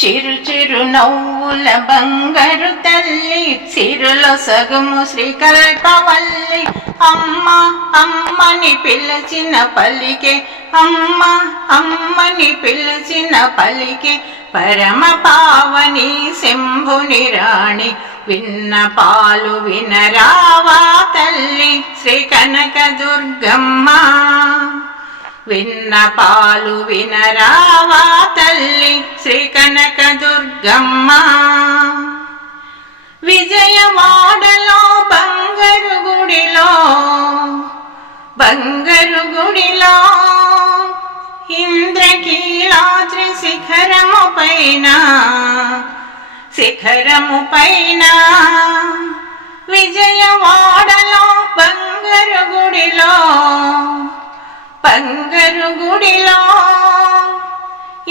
చిరు చిరు నవ్వుల బంగారు తల్లి సిరులో సగుము శ్రీకల్పవల్లి అమ్మ అమ్మని పిలిచిన పలికే అమ్మ అమ్మని పిలిచిన పలికే పరమ పావని శంభుని రాణి విన్నపాలు వినరావా తల్లి శ్రీ కనక దుర్గమ్మ విన్నపాలు వినరావా తల్లి శ్రీ కనక దుర్గమ్మ విజయవాడలో బంగారు గుడిలో ఇంద్రకీలాద్రి శిఖరము పైన విజయవాడలో బంగారు గుడిలో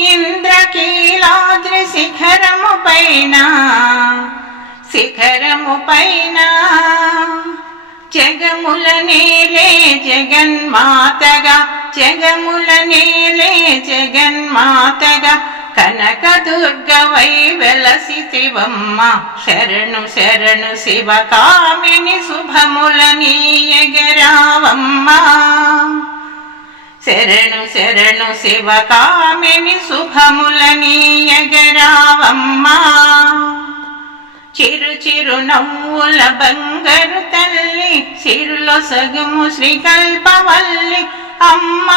ఇంద్రకీలాద్రి శిఖరము పైన జగముల నేలే జగన్మాతగా కనక దుర్గవై వెలసితివమ్మ శరణు శరణు శివకామిని శుభముల నీయగరావమ్మ శరణు శరణు శివకామిని శుభముల నీయగరావమ్మ చిరు చిరు నవ్వుల బంగారు తల్లి సిరులో సగుము శ్రీకల్పవల్లి అమ్మ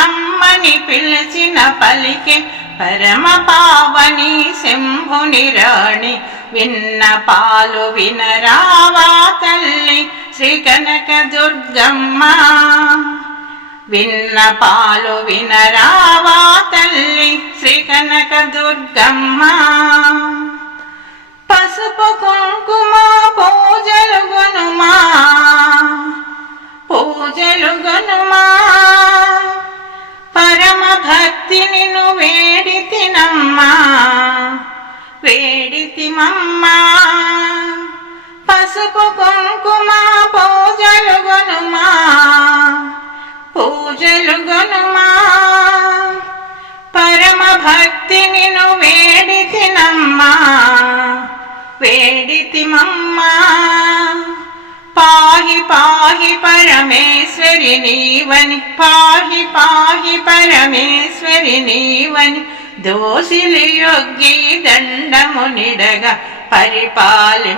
అమ్మని పిలిచిన పలికే పరమ పావని శంభుని రాణి విన్నపాలు వినరావా తల్లి శ్రీ కనక దుర్గమ్మ విన్నపాలు వినరావా తల్లి శ్రీ కనక దుర్గమ్మ పసుపు కుంకుమ పూజలు గొనుమా పరమ భక్తిని వేడితిమమ్మా పసుపు కుంకుమ పూజలు గొనుమా పరమ భక్తిని వేడితిమమ్మా పాహి పాహి పరమేశ్వరి నీవని దోషిలి యొగ్గి దండము నిడగా పరిపాలింపగరావా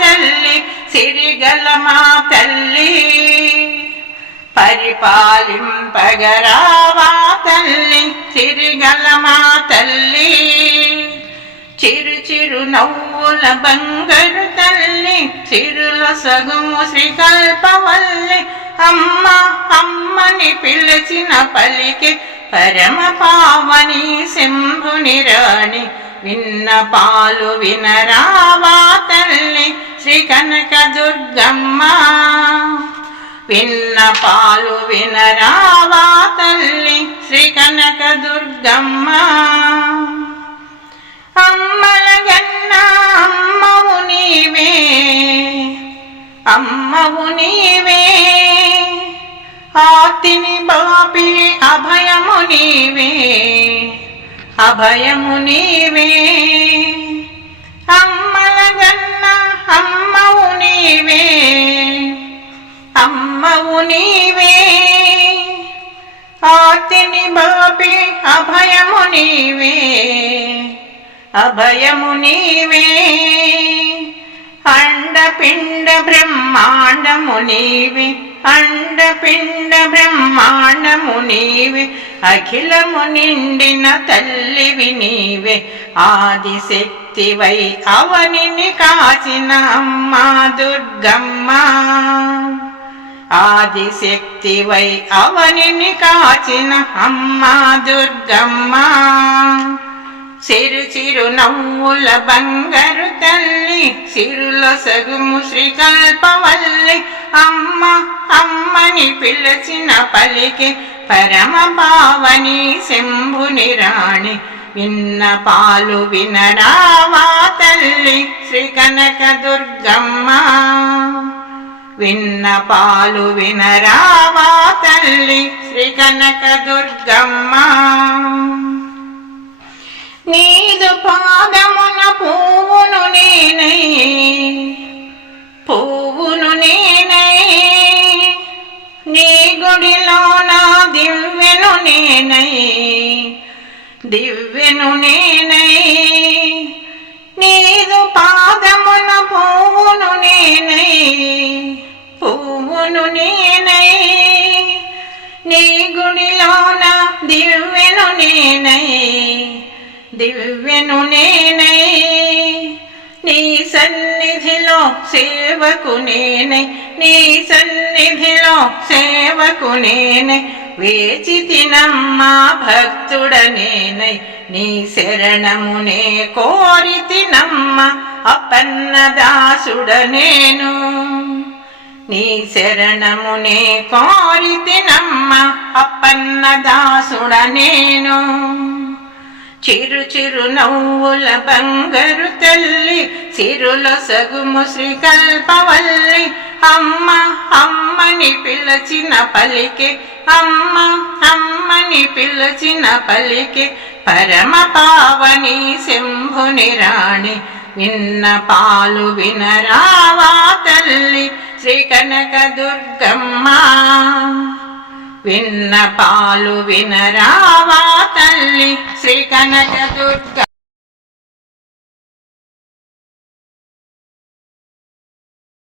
తల్లి సిరిగల మా తల్లి పరిపాలింపగరావా తల్లి సిరిగల మా తల్లి చిరు చిరు నవ్వుల బంగారు తల్లి సిరులో సగుము శ్రీకల్పవల్లి అమ్మ అమ్మని పిలిచిన పలికే పరమ పావని శంభుని రాణి విన్నపాలు వినరావా తల్లి శ్రీ కనక దుర్గమ్మ విన్నపాలు వినరావా తల్లి శ్రీ కనక దుర్గమ్మ అమ్మలగన్న అమ్మవు నీవే ఆర్తిని బాపి అభయము నీవే అమ్మలగన్న అమ్మవు నీవే ఆర్తిని బాపి అభయము నీవే అండపిండ బ్రహ్మాండము నీవే అఖిలము నిండిన తల్లివి నీవే ఆదిశక్తివై అవనిని కాచిన అమ్మా దుర్గమ్మ ఆదిశక్తివై అవనిని కాచిన అమ్మా దుర్గమ్మ చిరు చిరు నవ్వుల బంగారు తల్లి సిరులో సగుము శ్రీకల్పవల్లి అమ్మ అమ్మని పిలిచిన పలికే పరమ పావని శంభుని రాణి విన్నపాలు వినరావా తల్లి శ్రీ కనక దుర్గమ్మ విన్నపాలు వినరావా తల్లి శ్రీ కనక దుర్గమ్మ నేనై పువ్వును నేనై నీ గుడిలో నా దివ్వెను నేనై దివ్వెను నేనై నీదు పాదమున పువ్వును నేనై పువ్వును నేనై నీ గుడిలోన దివ్వెను నేనై దివ్వెను నేనై నీ సన్నిధిలో సేవకు నేనై నీ సన్నిధిలో సేవకు నేనై వేచితినమ్మా భక్తుడనేనై నీ శరణమునే కోరితినమ్మ అపన్నదాసుడనేను నీ శరణమునే కోరితినమ్మ అపన్నదాసుడనేను చిరు చిరు నవ్వుల బంగారు తల్లి సిరులొసగుము శ్రీకల్పవల్లి అమ్మ అమ్మని పిలచిన పలికే అమ్మ అమ్మని పిలచిన పలికే పరమ పావని శంభుని రాణి విన్న పాలు వినరావా తల్లి శ్రీ కనక దుర్గమ్మ విన్న పాలు వినరావా తల్లి శ్రీ కనక దుర్గ